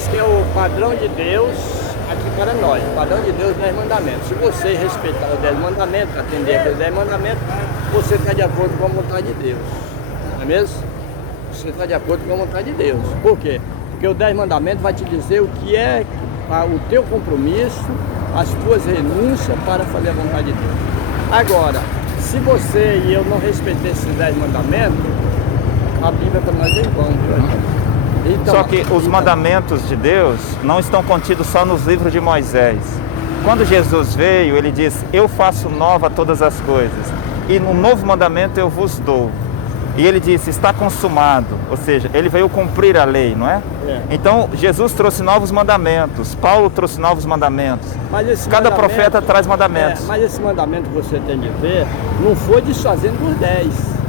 esse que é o padrão de Deus aqui para nós. O padrão de Deus, 10 mandamentos. Se você respeitar os 10 mandamentos, atender aqueles 10 mandamentos, você está de acordo com a vontade de Deus. Não é mesmo? Você está de acordo com a vontade de Deus. Por quê? Porque o 10 mandamentos vai te dizer o que é o teu compromisso, as tuas renúncias para fazer a vontade de Deus. Agora, se você e eu não respeitar esses 10 mandamentos, a Bíblia para nós é em vão, viu? Então, só que os mandamentos de Deus não estão contidos só nos livros de Moisés. Quando Jesus veio, ele disse: eu faço nova todas as coisas, e no novo mandamento eu vos dou. E ele disse: está consumado, ou seja, ele veio cumprir a lei, não é? Então Jesus trouxe novos mandamentos, Paulo trouxe novos mandamentos, cada profeta traz mandamentos. Mas esse mandamento que você tem de ver, não foi desfazendo os 10.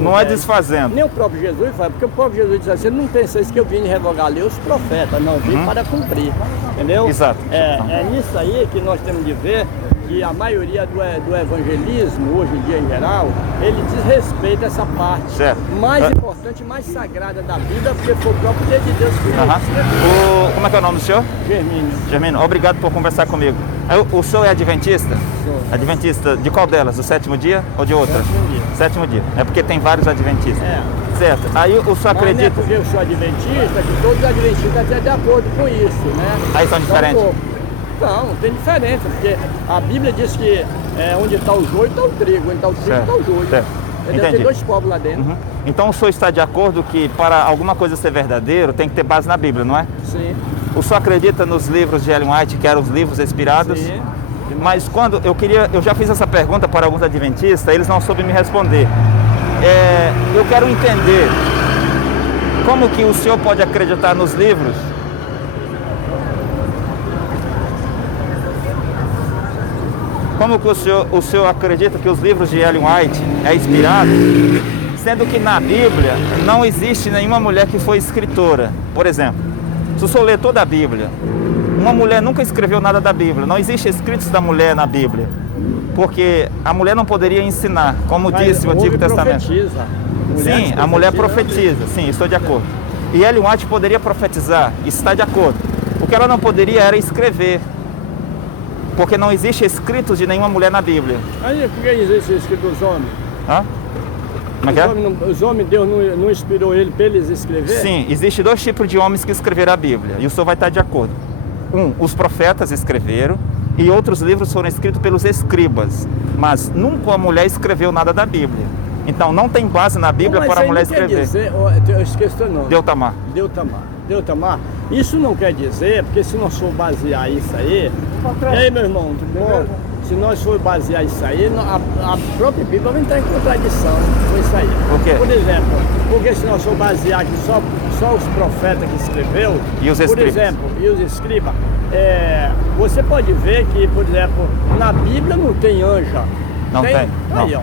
Não é desfazendo. Nem o próprio Jesus faz, porque o próprio Jesus disse assim: não penseis que eu vim revogar a lei os profetas, não, vim para cumprir, entendeu? Exato. É nisso aí que nós temos de ver que a maioria do evangelismo, hoje em dia em geral, ele desrespeita essa parte mais importante, mais sagrada da vida, porque foi o próprio Deus de Deus que escreveu. Como é que é o nome do senhor? Germínio, obrigado por conversar comigo. O senhor é adventista? Sou. Adventista de qual delas? Do sétimo dia ou de outra? Sétimo dia. Sétimo dia. É porque tem vários adventistas. Certo. Aí o senhor acredita... Não é porque eu sou adventista, que todos os adventistas estão de acordo com isso, né? Aí são diferentes? Não tem diferença, porque a Bíblia diz que onde está o joio está o trigo, onde está o trigo está o joio. Tem dois povos lá dentro. Então o senhor está de acordo que para alguma coisa ser verdadeiro tem que ter base na Bíblia, não é? Sim. O senhor acredita nos livros de Ellen White, que eram os livros inspirados? Sim. Mas quando eu já fiz essa pergunta para alguns adventistas, eles não soubem me responder. Eu quero entender como que o senhor pode acreditar nos livros como que o senhor acredita que os livros de Ellen White é inspirado, sendo que na Bíblia não existe nenhuma mulher que foi escritora? Por exemplo, se o senhor ler toda a Bíblia, uma mulher nunca escreveu nada da Bíblia, não existe escritos da mulher na Bíblia, porque a mulher não poderia ensinar, como disse o Antigo Testamento. Sim, a mulher profetiza, sim, estou de acordo. E Ellen White poderia profetizar, está de acordo. O que ela não poderia era escrever, porque não existe escritos de nenhuma mulher na Bíblia. Aí por que existe escrito dos homens? Como é que é? Os homens, Deus não inspirou ele para eles escrever? Sim, existe dois tipos de homens que escreveram a Bíblia, e o senhor vai estar de acordo. Os profetas escreveram, e outros livros foram escritos pelos escribas, mas nunca a mulher escreveu nada da Bíblia. Então não tem base na Bíblia para a mulher escrever. Dizer, eu esqueci o nome. Deutamar. Isso não quer dizer, porque se nós for basear isso aí... E aí, meu irmão, tudo bom? Se nós for basear isso aí, a própria Bíblia vai entrar em contradição com isso aí. Por quê? Por exemplo, porque se nós for basear aqui só os profetas que escreveu, e os por exemplo, e os escribas, você pode ver que, por exemplo, na Bíblia não tem anja. Não tem? Aí, ó.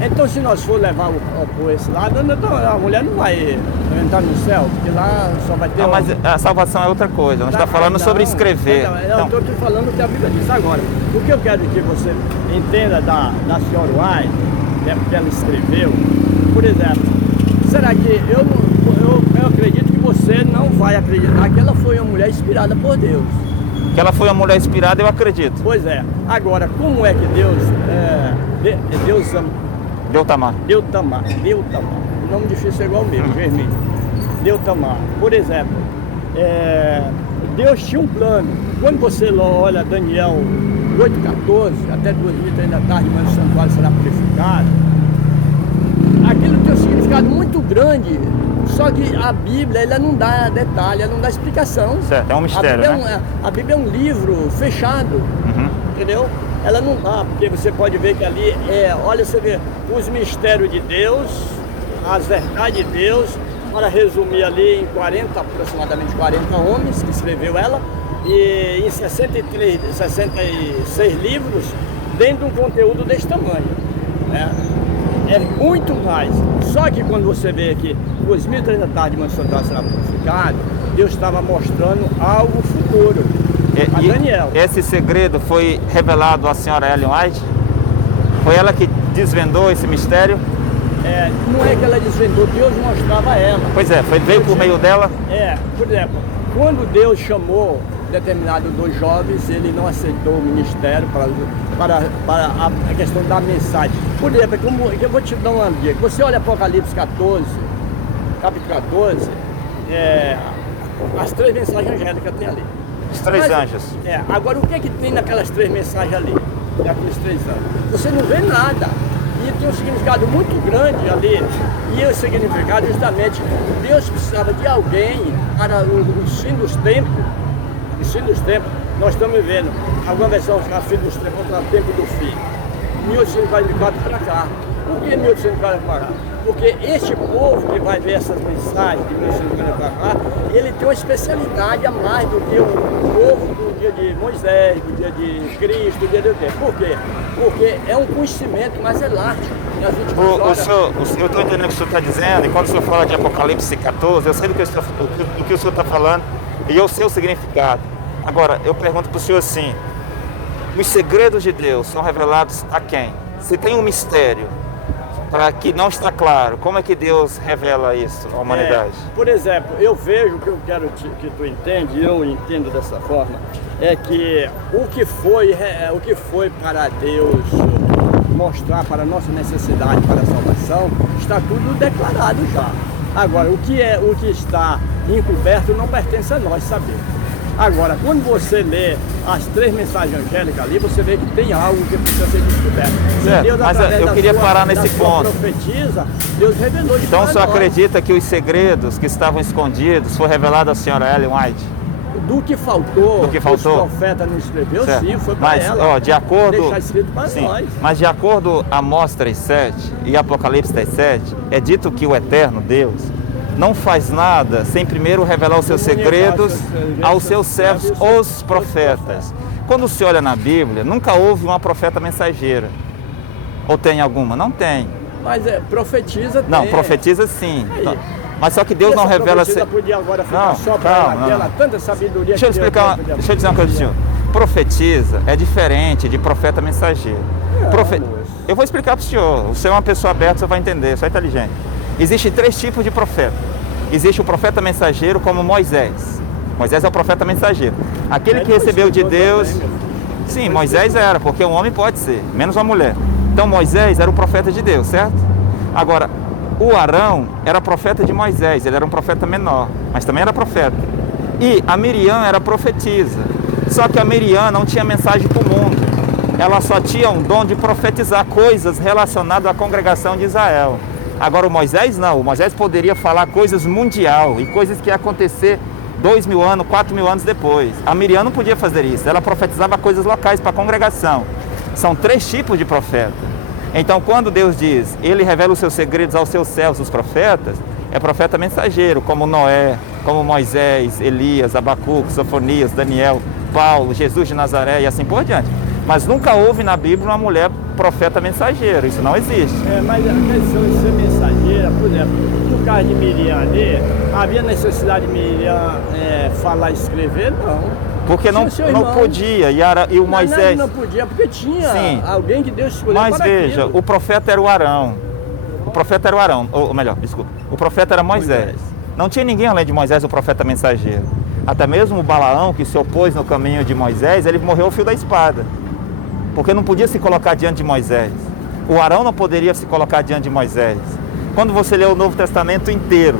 Então, se nós for levar por esse lado, a mulher não vai entrar no céu, porque lá só vai ter... mas a salvação é outra coisa, nós estamos falando sobre escrever. Eu estou te falando o que a Bíblia diz agora. O que eu quero que você entenda da senhora White, porque ela escreveu, por exemplo, será que eu acredito que você não vai acreditar que ela foi uma mulher inspirada por Deus? Que ela foi uma mulher inspirada, eu acredito. Pois é. Agora, como é que Deutamar. O nome difícil é igual ao meu, Germínio. Deutamar. Por exemplo, Deus tinha um plano. Quando você olha Daniel 8,14, até 2030 da tarde, mas o santuário será purificado, aquilo tem um significado muito grande. Só que a Bíblia, ela não dá detalhe, ela não dá explicação. Certo, é um mistério, a Bíblia é um livro fechado, entendeu? Ela não dá, porque você pode ver que ali olha, você vê os mistérios de Deus, as verdades de Deus, para resumir ali em aproximadamente 40 homens que escreveu ela, e em 66 livros, dentro de um conteúdo desse tamanho, né? É muito mais. Só que quando você vê que 2030 tarde, mas o santuário será purificado, Deus estava mostrando algo futuro a Daniel. Esse segredo foi revelado à senhora Ellen White? Foi ela que desvendou esse mistério? Não é que ela desvendou, Deus mostrava a ela. Pois é, veio por meio dela? Por exemplo, quando Deus chamou determinados dois jovens, ele não aceitou o ministério para a questão da mensagem. Por exemplo, eu vou te dar uma dica. Você olha Apocalipse 14, capítulo 14, as 3 mensagens angélicas tem ali. Os 3 anjos. Agora, o que é que tem naquelas 3 mensagens ali? Naqueles 3 anjos? Você não vê nada. E tem um significado muito grande ali. E o significado, justamente, Deus precisava de alguém para o fim dos tempos. O fim dos tempos, nós estamos vivendo. Alguma versão chama fim dos tempos, outra tempo do fim. 1844 para cá. Por que 1844 para cá? Porque este povo que vai ver essas mensagens de 1844 para cá, ele tem uma especialidade a mais do que o povo do dia de Moisés, do dia de Cristo, do dia de tempo. Por quê? Porque é um conhecimento mais elástico. O senhor está entendendo o que o senhor está dizendo? E quando o senhor fala de Apocalipse 14, eu sei do que o senhor está falando e eu sei o significado. Agora, eu pergunto para o senhor assim, os segredos de Deus são revelados a quem? Se tem um mistério para que não está claro, como é que Deus revela isso à humanidade? Por exemplo, eu vejo, o que eu quero que tu entende, e eu entendo dessa forma, é que o que foi para Deus mostrar para a nossa necessidade, para a salvação, está tudo declarado já. Agora, o que está encoberto não pertence a nós saber. Agora, quando você lê as 3 mensagens angélicas ali, você vê que tem algo que precisa ser descoberto. Certo, Deus, mas eu queria parar nesse ponto. Profetiza, Deus revelou isso. Então, o senhor acredita que os segredos que estavam escondidos foi revelado à senhora Ellen White? Do que faltou, os profetas não escreveu, certo. Sim, foi para ela. Ó, de acordo, deixar escrito para nós. Mas de acordo a Amós 3:7 e Apocalipse 10:7, é dito que o eterno Deus não faz nada sem primeiro revelar os seus segredos aos seus servos, os profetas. Quando se olha na Bíblia, nunca houve uma profeta mensageira. Ou tem alguma? Não tem. Mas profetiza tem. Não, profetiza sim. Mas só que Deus não revela... Podia agora ficar só para aquela tanta sabedoria. Deixa eu explicar, deixa eu dizer uma coisa, senhor. Profetiza é diferente de profeta mensageiro. Eu vou explicar para o senhor. Você é uma pessoa aberta, você vai entender, você é inteligente. Existem 3 tipos de profeta. Existe o profeta mensageiro como Moisés. Moisés é o profeta mensageiro. Aquele que recebeu de Deus... Sim, Moisés era, porque um homem pode ser, menos uma mulher. Então Moisés era o profeta de Deus, certo? Agora, o Arão era profeta de Moisés, ele era um profeta menor, mas também era profeta. E a Miriam era profetisa. Só que a Miriam não tinha mensagem para o mundo. Ela só tinha um dom de profetizar coisas relacionadas à congregação de Israel. Agora o Moisés não, o Moisés poderia falar coisas mundial e coisas que ia acontecer 2.000 anos, 4.000 anos depois. A Miriam não podia fazer isso, ela profetizava coisas locais para a congregação. São 3 tipos de profeta. Então quando Deus diz, ele revela os seus segredos aos seus servos, os profetas, é profeta mensageiro, como Noé, como Moisés, Elias, Abacuque, Sofonias, Daniel, Paulo, Jesus de Nazaré e assim por diante. Mas nunca houve na Bíblia uma mulher profeta mensageiro, isso não existe. Mas a questão de ser mensageira, por exemplo, no caso de Miriam ali, havia necessidade de Miriam falar e escrever? Não. Porque não podia, e o Moisés... Não podia, porque tinha alguém que Deus escolheu para aquilo. Mas veja, o profeta era o Arão. O profeta era o Arão, ou melhor, desculpa, o profeta era Moisés. Não tinha ninguém além de Moisés, o profeta mensageiro. Até mesmo o Balaão, que se opôs no caminho de Moisés, ele morreu ao fio da espada. Porque não podia se colocar diante de Moisés. O Arão não poderia se colocar diante de Moisés. Quando você lê o Novo Testamento inteiro,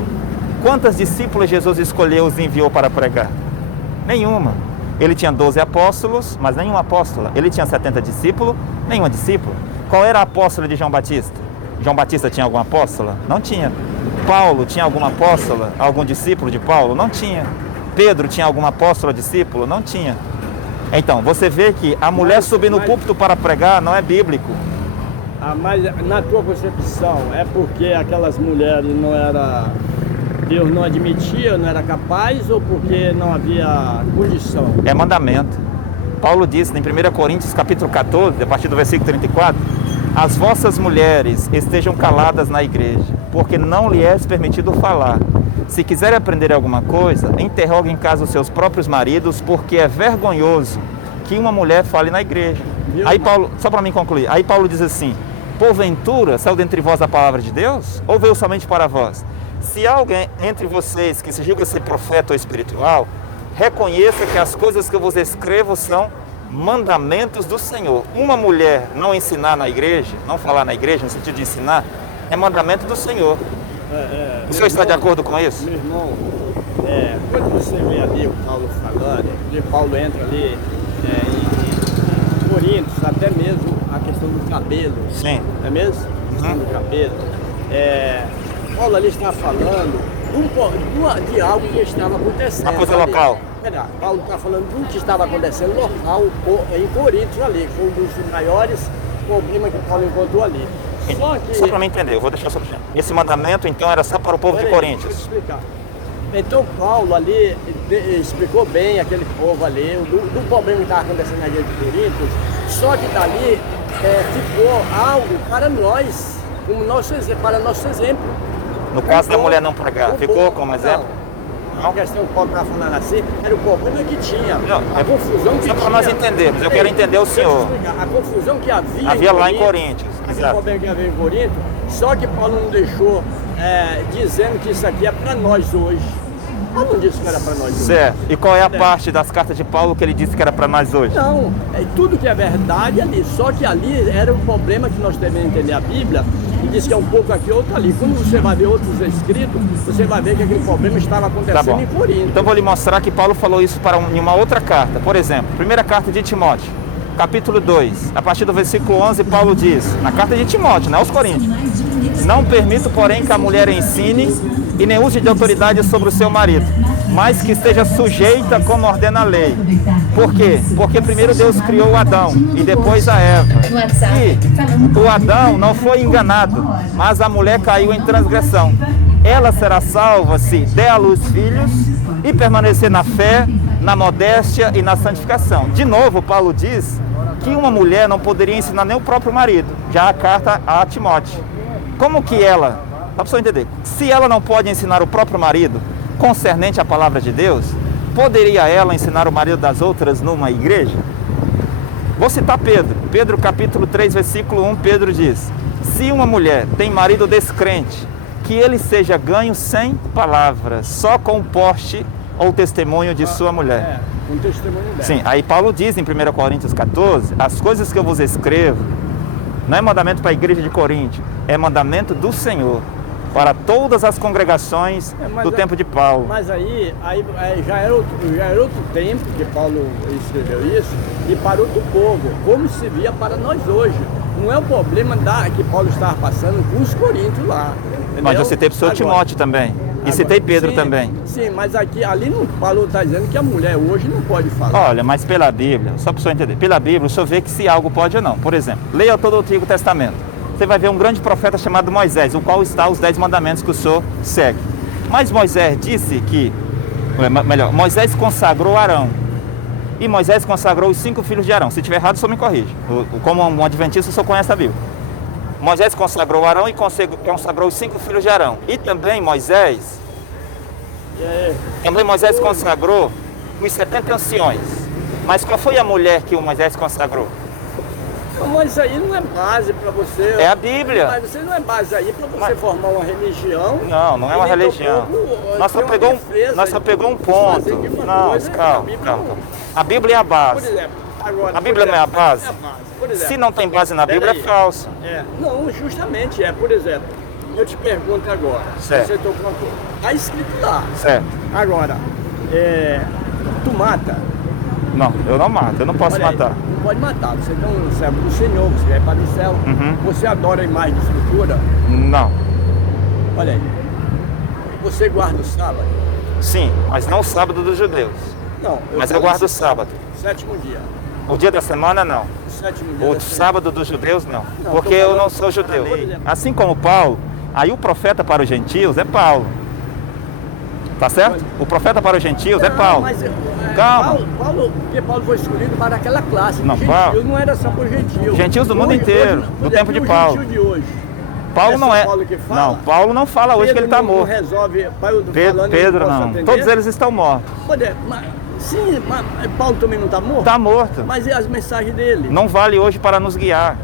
quantas discípulas Jesus escolheu e enviou para pregar? Nenhuma. Ele tinha 12 apóstolos, mas nenhuma apóstola. Ele tinha 70 discípulos, nenhuma discípula. Qual era a apóstola de João Batista? João Batista tinha alguma apóstola? Não tinha. Paulo tinha alguma apóstola? Algum discípulo de Paulo? Não tinha. Pedro tinha alguma apóstola, discípulo? Não tinha. Então, você vê que a mulher subir no púlpito para pregar não é bíblico. Mas na tua concepção, é porque aquelas mulheres Deus não admitia, não era capaz, ou porque não havia condição? É mandamento. Paulo disse em 1 Coríntios capítulo 14, a partir do versículo 34, as vossas mulheres estejam caladas na igreja, porque não lhe é permitido falar. Se quiserem aprender alguma coisa, interroguem em casa os seus próprios maridos, porque é vergonhoso que uma mulher fale na igreja. Aí Paulo, só para mim concluir, aí Paulo diz assim, porventura saiu dentre vós a palavra de Deus, ou veio somente para vós? Se alguém entre vocês que se julga ser profeta ou espiritual, reconheça que as coisas que eu vos escrevo são mandamentos do Senhor. Uma mulher não ensinar na igreja, não falar na igreja, no sentido de ensinar, é mandamento do Senhor. O senhor está de acordo com isso? Meu irmão, quando você vê ali o Paulo falando, e Paulo entra ali em Coríntios, até mesmo a questão do cabelo. Sim. Não é mesmo? A questão do cabelo. Paulo ali está falando de algo que estava acontecendo. Uma coisa ali. local. Paulo está falando do que estava acontecendo local em Coríntios ali, foi um dos maiores problemas que Paulo encontrou ali. Só para me entender, eu vou deixar só para você. Esse mandamento então era só para o povo de Coríntios. Deixa eu te explicar. Então Paulo ali explicou bem aquele povo ali, do problema que estava acontecendo na igreja de Coríntios, só que dali ficou algo para nós, para nosso exemplo. No caso da mulher não pregar, ficou como exemplo? A questão que o Paulo estava falando assim, era o problema que tinha, a confusão que só tinha. para nós entendermos, eu quero entender o senhor. A confusão que havia lá em Coríntios. Aquele problema que havia em Coríntios, só que Paulo não deixou dizendo que isso aqui é para nós hoje. Paulo não disse que era para nós hoje. Certo. E qual é a parte das cartas de Paulo que ele disse que era para nós hoje? Não, tudo que é verdade ali, só que ali era um problema que nós devemos entender a Bíblia, e diz que é um pouco aqui, outro ali. Quando você vai ver outros escritos, você vai ver que aquele problema estava acontecendo em Coríntios. Então vou lhe mostrar que Paulo falou isso em uma outra carta. Por exemplo, primeira carta de Timóteo, capítulo 2, a partir do versículo 11, Paulo diz, na carta de Timóteo, não aos Coríntios: não permito, porém, que a mulher ensine e nem use de autoridade sobre o seu marido, mas que esteja sujeita como ordena a lei. Por quê? Porque primeiro Deus criou o Adão e depois a Eva. E o Adão não foi enganado, mas a mulher caiu em transgressão. Ela será salva se der à luz filhos e permanecer na fé, na modéstia e na santificação. De novo, Paulo diz que uma mulher não poderia ensinar nem o próprio marido. Já a carta a Timóteo. Como que ela, só para você entender, se ela não pode ensinar o próprio marido concernente à palavra de Deus, poderia ela ensinar o marido das outras numa igreja? Vou citar Pedro. Pedro capítulo 3, versículo 1, Pedro diz: se uma mulher tem marido descrente, que ele seja ganho sem palavras, só com o porte ou testemunho de sua mulher. Um testemunho dela. Sim, aí Paulo diz em 1 Coríntios 14, as coisas que eu vos escrevo, não é mandamento para a igreja de Corinto, é mandamento do Senhor, para todas as congregações do tempo de Paulo. Mas aí já era outro tempo que Paulo escreveu isso, e para outro povo, como se via para nós hoje. Não é o problema que Paulo estava passando com os coríntios lá. Entendeu? Mas eu citei para o senhor Timóteo também. E citei Pedro também. Sim, mas ali não, Paulo está dizendo que a mulher hoje não pode falar. Olha, mas pela Bíblia, só para o senhor entender, pela Bíblia o senhor vê que se algo pode ou não. Por exemplo, leia todo o Antigo Testamento. Você vai ver um grande profeta chamado Moisés, o qual está os 10 mandamentos que o senhor segue. Mas Moisés disse que, Moisés consagrou Arão. E Moisés consagrou os 5 filhos de Arão. Se estiver errado, o senhor me corrige. Como um adventista, o senhor conhece a Bíblia. Moisés consagrou Arão e consagrou os 5 filhos de Arão. E também Moisés consagrou os 70 anciões. Mas qual foi a mulher que o Moisés consagrou? Mas isso aí não é base para você. É a Bíblia. Mas você não é base aí para você formar uma religião. Não, não é uma religião. Nós só pegou um ponto. Não, calma. A Bíblia é a base. Por exemplo, agora, a Bíblia não é a base? É a base. Por exemplo, se não tem base na Bíblia, é falso. Não, justamente por exemplo, eu te pergunto agora. Certo. Você tocou uma coisa. Está escrito lá. Certo. Agora, tu mata? Não, eu não mato, eu não posso matar. Não pode matar, você é um servo do Senhor, você vai para o céu. Você adora a imagem de escultura? Não. Olha aí. Você guarda o sábado? Sim, mas não o sábado dos judeus. Não. Mas eu guardo o sábado. Sétimo dia. O dia da semana, não. O sétimo dia. O sábado dos judeus, não. Porque eu não sou judeu. Assim como Paulo, aí o profeta para os gentios é Paulo. Tá certo? O profeta para os gentios é Paulo. Mas, calma. Porque Paulo foi escolhido para aquela classe. Não, gentios não era só para os gentios. Gentios do mundo inteiro, do tempo de Paulo. De hoje. Paulo não é. Paulo que fala? Não, Paulo não fala hoje que ele está morto. Não resolve. Pedro não. Todos eles estão mortos. Sim, mas Paulo também não está morto? Está morto. Mas e as mensagens dele? Não vale hoje para nos guiar.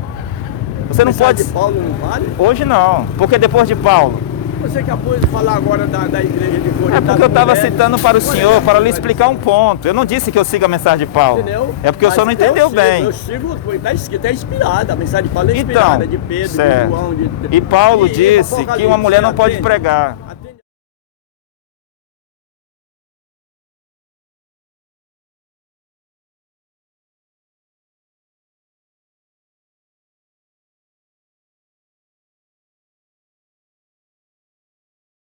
Você não pode. De Paulo não vale? Hoje não, porque depois de Paulo Você acabou de falar agora da igreja de Corinto. É porque eu estava citando para o senhor, para lhe explicar um ponto. Eu não disse que eu sigo a mensagem de Paulo. Entendeu? É porque o senhor não entendeu bem. Eu sigo, está escrito, é inspirada. A mensagem de Paulo é inspirada, de Pedro, certo. de João. E Paulo e disse que uma mulher não pode pregar.